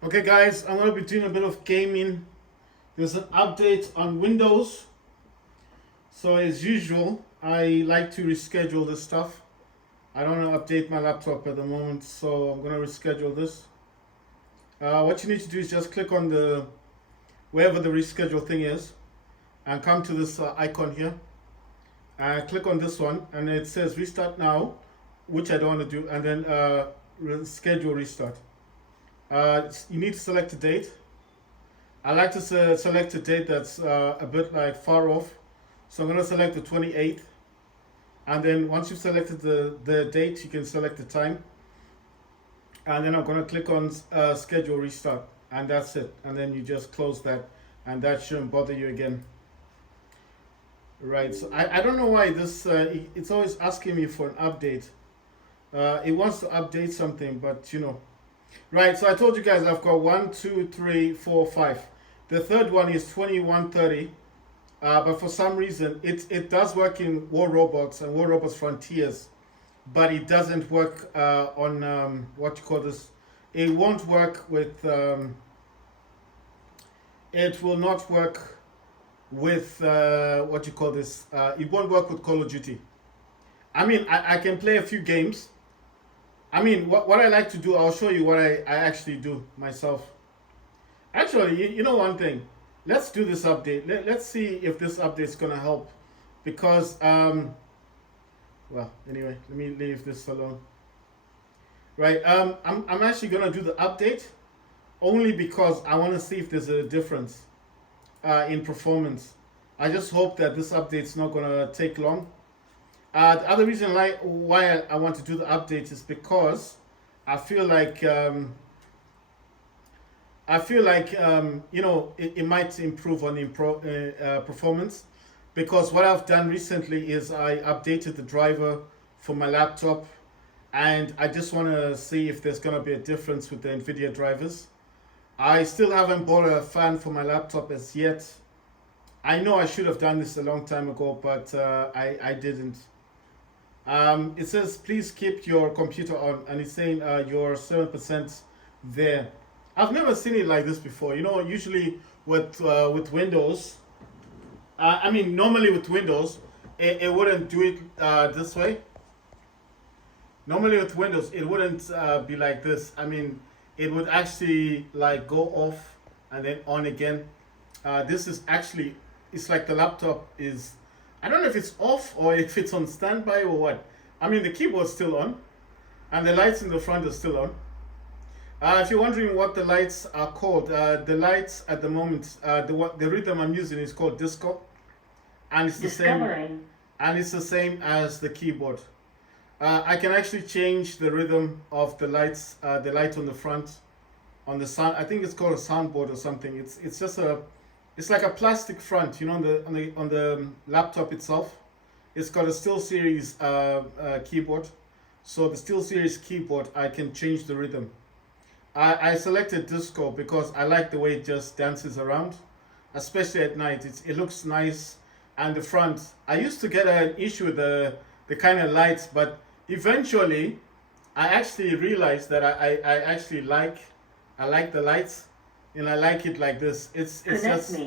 Okay, guys, I'm gonna be doing a bit of gaming. There's an update on Windows, so as usual, I like to reschedule this stuff. I don't want to update my laptop at the moment, so I'm gonna reschedule this. What you need to do is just click on the wherever the reschedule thing is, and come to this icon here, and click on this one, and it says restart now, which I don't want to do, and then schedule restart. You need to select a date. I like to select a date that's a bit like far off. So I'm going to select the 28th. And then once you've selected the date, you can select the time. And then I'm going to click on schedule restart. And that's it. And then you just close that. And that shouldn't bother you again. Right. So I don't know why this, it's always asking me for an update. It wants to update something, but you know. Right, so I told you guys I've got 1, 2, 3, 4, 5. The third one is 2130, but for some reason it does work in War Robots and War Robots Frontiers, but it doesn't work on what you call this. It won't work with. It will not work with what you call this. It won't work with Call of Duty. I mean, I can play a few games. I mean, what I like to do, I'll show you what I actually do myself. Actually, you know one thing. Let's do this update. Let's see if this update is going to help. Because, well, anyway, let me leave this alone. Right, I'm actually going to do the update only because I want to see if there's a difference in performance. I just hope that this update's not going to take long. The other reason why I want to do the update is because I feel like you know it might improve on performance, because what I've done recently is I updated the driver for my laptop, and I just want to see if there's gonna be a difference with the NVIDIA drivers. I still haven't bought a fan for my laptop as yet. I know I should have done this a long time ago, but I didn't. It says please keep your computer on, and it's saying you're 7% there. I've never seen it like this before. You know, usually with Windows, I mean normally with Windows, it wouldn't do it this way. Normally with Windows, it wouldn't be like this. I mean, it would actually like go off and then on again. This is actually, it's like the laptop is, I don't know if it's off or if it's on standby or what. I mean, the keyboard's still on, and the lights in the front are still on. If you're wondering what the lights are called, the lights at the moment, the rhythm I'm using is called disco, and it's the same, and it's the same as the keyboard. I can actually change the rhythm of the lights, the light on the front, on the sound. I think it's called a soundboard or something. It's just a, it's like a plastic front, you know, on the laptop itself. It's got a SteelSeries keyboard. So the SteelSeries keyboard, I can change the rhythm. I selected disco because I like the way it just dances around, especially at night. It looks nice, and the front. I used to get an issue with the kind of lights, but eventually, I actually realized that I actually I like the lights, and I like it like this. It's just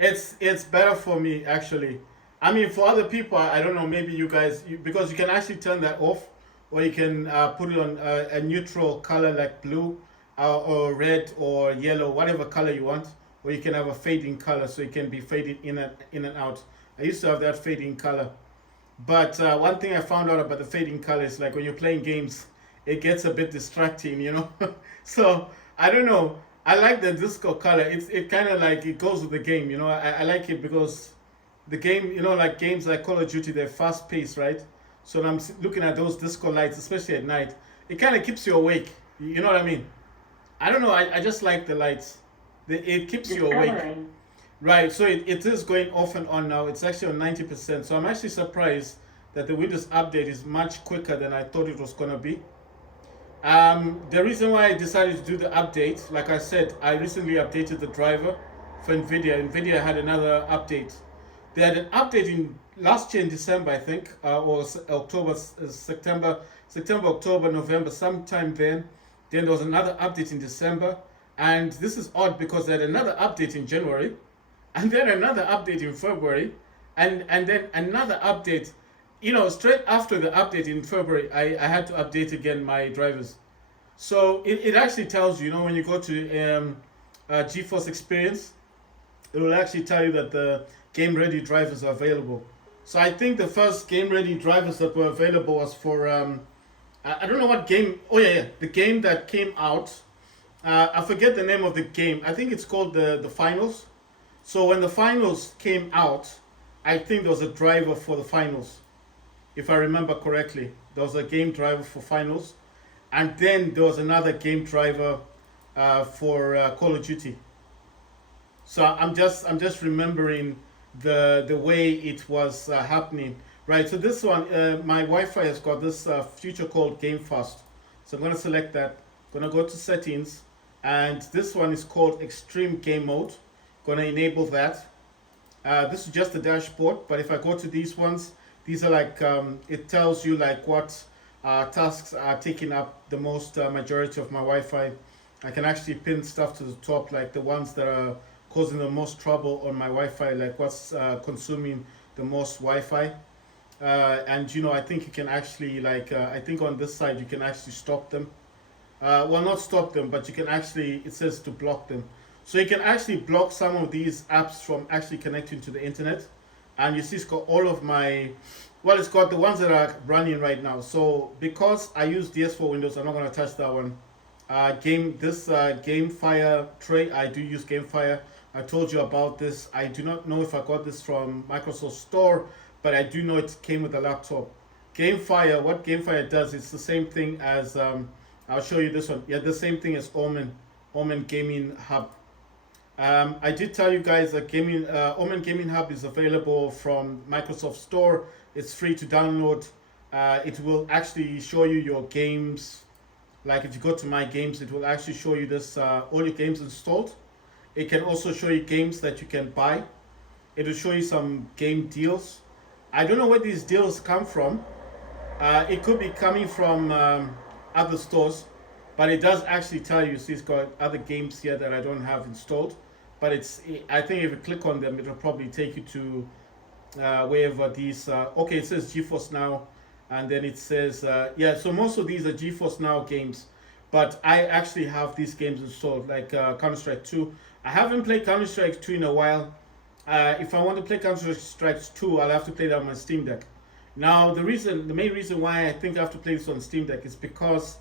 it's better for me actually. I mean, for other people, I don't know. Maybe you guys, because you can actually turn that off, or you can put it on a neutral color like blue, or red or yellow, whatever color you want. Or you can have a fading color, so it can be faded in and out. I used to have that fading color. But one thing I found out about the fading color is like when you're playing games, it gets a bit distracting, you know. So I don't know. I like the disco color. It kind of like it goes with the game, you know. I like it because the game, you know, like games like Call of Duty, they're fast paced, right? So when I'm looking at those disco lights, especially at night, it kind of keeps you awake. You know what I mean? I don't know. I just like the lights. It keeps you awake. Right, so it is going off and on now. It's actually on 90%. So I'm actually surprised that the Windows update is much quicker than I thought it was going to be. The reason why I decided to do the update, like I said, I recently updated the driver for NVIDIA. NVIDIA had another update. They had an update in last year in December, I think, or October, September, October, November, sometime then. Then there was another update in December. And this is odd because they had another update in January, and then another update in February, and then another update. Straight after the update in February, I had to update again my drivers. So it actually tells you, when you go to GeForce Experience, it will actually tell you that the game ready drivers are available. So I think the first game ready drivers that were available was for I don't know what game. Oh yeah, the game that came out. I forget the name of the game. I think it's called the finals. So when the finals came out, I think there was a driver for the finals, if I remember correctly. There was a game driver for finals, and then there was another game driver for Call of Duty. So I'm just remembering the way it was happening, right? So this one, my Wi-Fi has got this feature called Game Fast. So I'm gonna select that. Gonna go to settings, and this one is called Extreme Game Mode. Gonna enable that. This is just the dashboard, but if I go to these ones, these are like it tells you like what tasks are taking up the most majority of my Wi-Fi. I can actually pin stuff to the top, like the ones that are causing the most trouble on my Wi-Fi, like what's consuming the most Wi-Fi. And I think you can actually like I think on this side you can actually stop them. Well, not stop them, but you can actually, it says to block them. So you can actually block some of these apps from actually connecting to the internet. And you see it's got all of my, well, it's got the ones that are running right now. So because I use DS4 Windows, I'm not going to touch that one. GameFire Tray, I do use GameFire. I told you about this. I do not know if I got this from Microsoft Store, but I do know it came with a laptop. GameFire, what GameFire does, it's the same thing as, I'll show you this one. Yeah, the same thing as Omen Gaming Hub. I did tell you guys that Omen Gaming Hub is available from Microsoft Store. It's free to download. It will actually show you your games. Like if you go to my games, it will actually show you this all your games installed. It can also show you games that you can buy. It will show you some game deals. I don't know where these deals come from. It could be coming from other stores, but it does actually tell you. See, it's got other games here that I don't have installed, but I think if you click on them, it'll probably take you to wherever these. Okay, it says GeForce Now, and then it says yeah. So most of these are GeForce Now games, but I actually have these games installed, like Counter-Strike 2. I haven't played Counter-Strike 2 in a while. If I want to play Counter-Strike 2, I'll have to play that on my Steam Deck. Now, the main reason why I think I have to play this on Steam Deck is because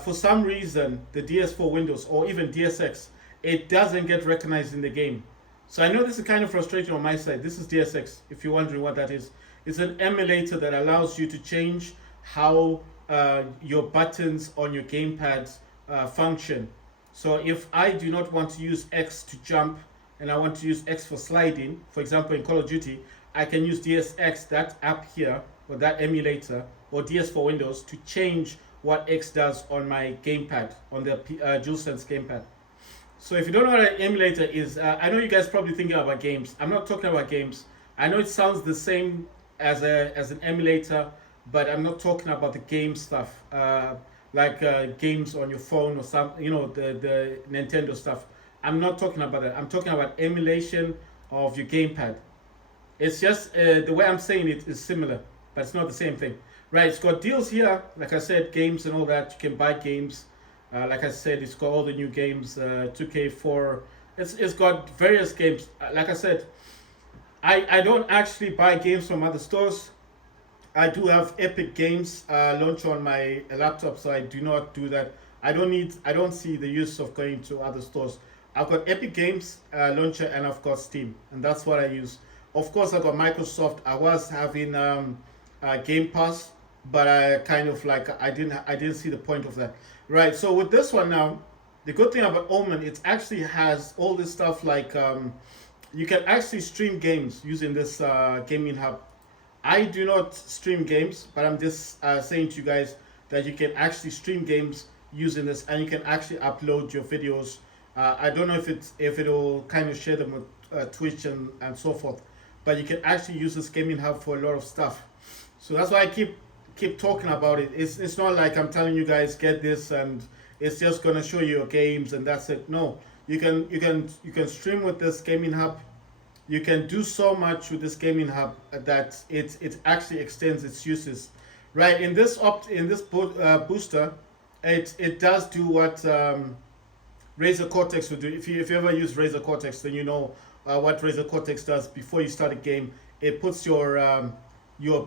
for some reason, the DS4 Windows or even DSX, it doesn't get recognized in the game. So I know this is kind of frustrating on my side. This is DSX, if you're wondering what that is. It's an emulator that allows you to change how your buttons on your gamepad function. So if I do not want to use X to jump and I want to use X for sliding, for example in Call of Duty, I can use DSX, that app here, or that emulator, or DS4 Windows to change what X does on my gamepad, on the DualSense gamepad. So if you don't know what an emulator is, I know you guys probably thinking about games. I'm not talking about games. I know it sounds the same as an emulator, but I'm not talking about the game stuff, like games on your phone or some, the Nintendo stuff. I'm not talking about that. I'm talking about emulation of your gamepad. It's just the way I'm saying it is similar, but it's not the same thing. Right, it's got deals here, like I said, games and all that. You can buy games. Like I said, it's got all the new games, 2K4. It's got various games. Like I said, I don't actually buy games from other stores. I do have Epic Games launch on my laptop, so I do not do that. I don't see the use of going to other stores. I've got Epic Games launcher and I've got Steam, and that's what I use. Of course, I got Microsoft. I was having Game Pass, but I kind of like I didn't see the point of that. Right. So with this one now, the good thing about Omen, it actually has all this stuff like you can actually stream games using this gaming hub. I do not stream games, but I'm just saying to you guys that you can actually stream games using this, and you can actually upload your videos. I don't know if it'll kind of share them with Twitch and so forth, but you can actually use this gaming hub for a lot of stuff. So that's why I keep talking about it. It's not like I'm telling you guys get this and it's just gonna show you your games and that's it. No, you can stream with this gaming hub. You can do so much with this gaming hub that it actually extends its uses. Right, in this booster, it does do what Razer Cortex would do. If you ever use Razer Cortex, then you know what Razer Cortex does before you start a game. It puts your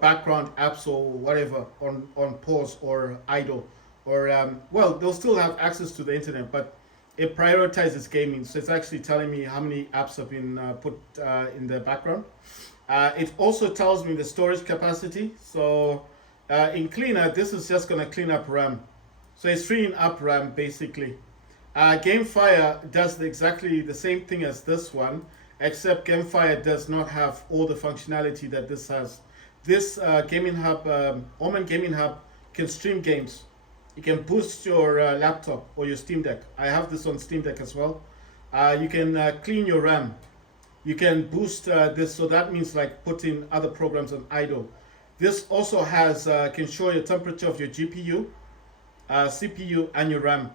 background apps or whatever on pause or idle, or well, they'll still have access to the internet, but it prioritizes gaming. So it's actually telling me how many apps have been put in the background. It also tells me the storage capacity. So in cleaner, this is just going to clean up RAM. So it's freeing up RAM basically. GameFire does exactly the same thing as this one, except GameFire does not have all the functionality that this has. This gaming hub, Omen Gaming Hub, can stream games. You can boost your laptop or your Steam Deck. I have this on Steam Deck as well. You can clean your RAM. You can boost this, so that means like putting other programs on idle. This also has can show your temperature of your GPU, CPU, and your RAM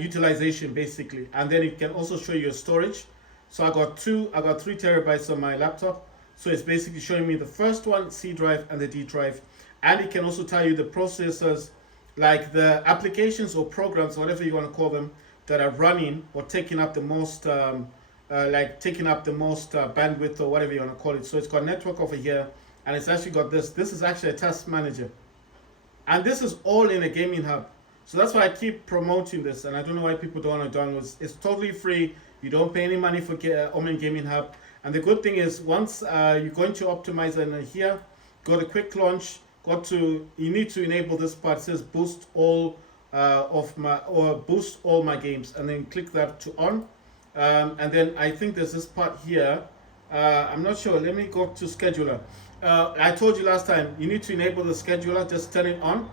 utilization basically, and then it can also show you your storage. So I got 3 terabytes on my laptop. So it's basically showing me the first one, C drive, and the D drive, and it can also tell you the processors, like the applications or programs, whatever you want to call them, that are running or taking up the most, bandwidth or whatever you want to call it. So it's got network over here, and it's actually got this. This is actually a task manager, and this is all in a gaming hub. So that's why I keep promoting this, and I don't know why people don't want to download it. It's totally free. You don't pay any money for Omen Gaming Hub. And the good thing is, once you're going to optimize it here, go to quick launch, you need to enable this part. It says boost all boost all my games, and then click that to on. And then I think there's this part here. I'm not sure. Let me go to scheduler. I told you last time, you need to enable the scheduler. Just turn it on.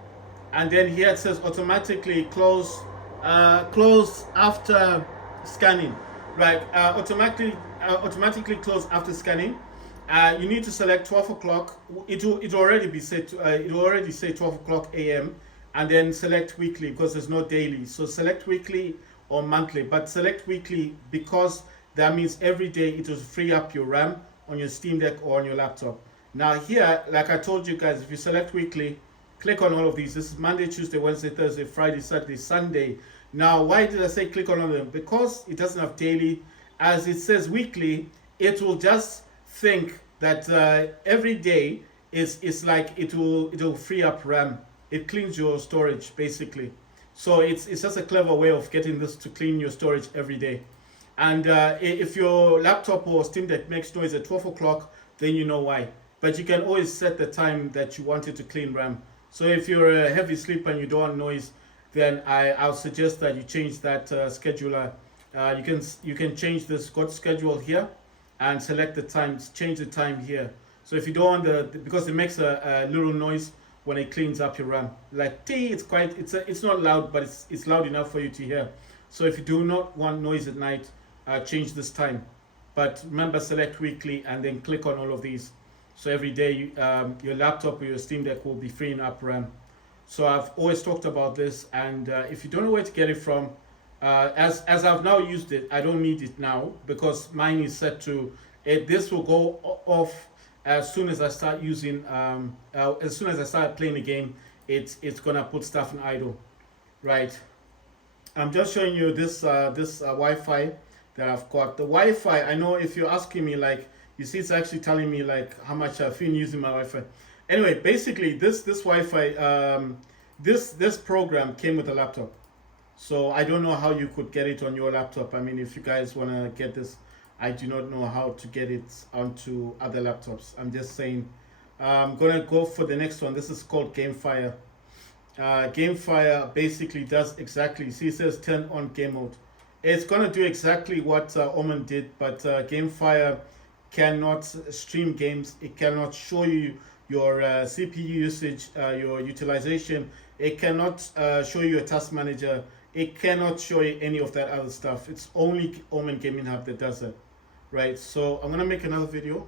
And then here it says automatically close after scanning. Right, automatically close after scanning. You need to select 12 o'clock. It already say 12 o'clock a.m. and then select weekly because there's no daily. So select weekly or monthly, but select weekly because that means every day it will free up your RAM on your Steam Deck or on your laptop. Now here, like I told you guys, if you select weekly, click on all of these. This is Monday, Tuesday, Wednesday, Thursday, Friday, Saturday, Sunday. Now, why did I say click on all of them? Because it doesn't have daily. As it says weekly, it will just think that every day is like it will free up RAM. It cleans your storage basically. So it's just a clever way of getting this to clean your storage every day. And if your laptop or Steam Deck makes noise at 12 o'clock, then you know why. But you can always set the time that you want it to clean RAM. So if you're a heavy sleeper and you don't want noise, then I'll suggest that you change that scheduler. You can change this, go to schedule here and select the times, change the time here. So if you don't want because it makes a little noise when it cleans up your RAM. Like it's not loud, but it's loud enough for you to hear. So if you do not want noise at night, change this time. But remember, select weekly and then click on all of these. So every day your laptop or your Steam Deck will be freeing up RAM. So I've always talked about this, and if you don't know where to get it from, as I've now used it, I don't need it now because mine is set to it. This will go off as soon as I start using. As soon as I start playing the game, it's gonna put stuff in idle, right? I'm just showing you this Wi-Fi that I've got. The Wi-Fi, I know if you're asking me, like, you see, it's actually telling me like how much I've been using my Wi-Fi. Anyway, basically this Wi-Fi, this program came with a laptop. So I don't know how you could get it on your laptop. I mean, if you guys want to get this, I do not know how to get it onto other laptops. I'm just saying. I'm going to go for the next one. This is called GameFire. GameFire basically does exactly, see, it says turn on game mode. It's going to do exactly what Omen did, but GameFire cannot stream games. It cannot show you your CPU usage, your utilization. It cannot show you a task manager. It cannot show you any of that other stuff. It's only Omen Gaming Hub that does it, right? So I'm gonna make another video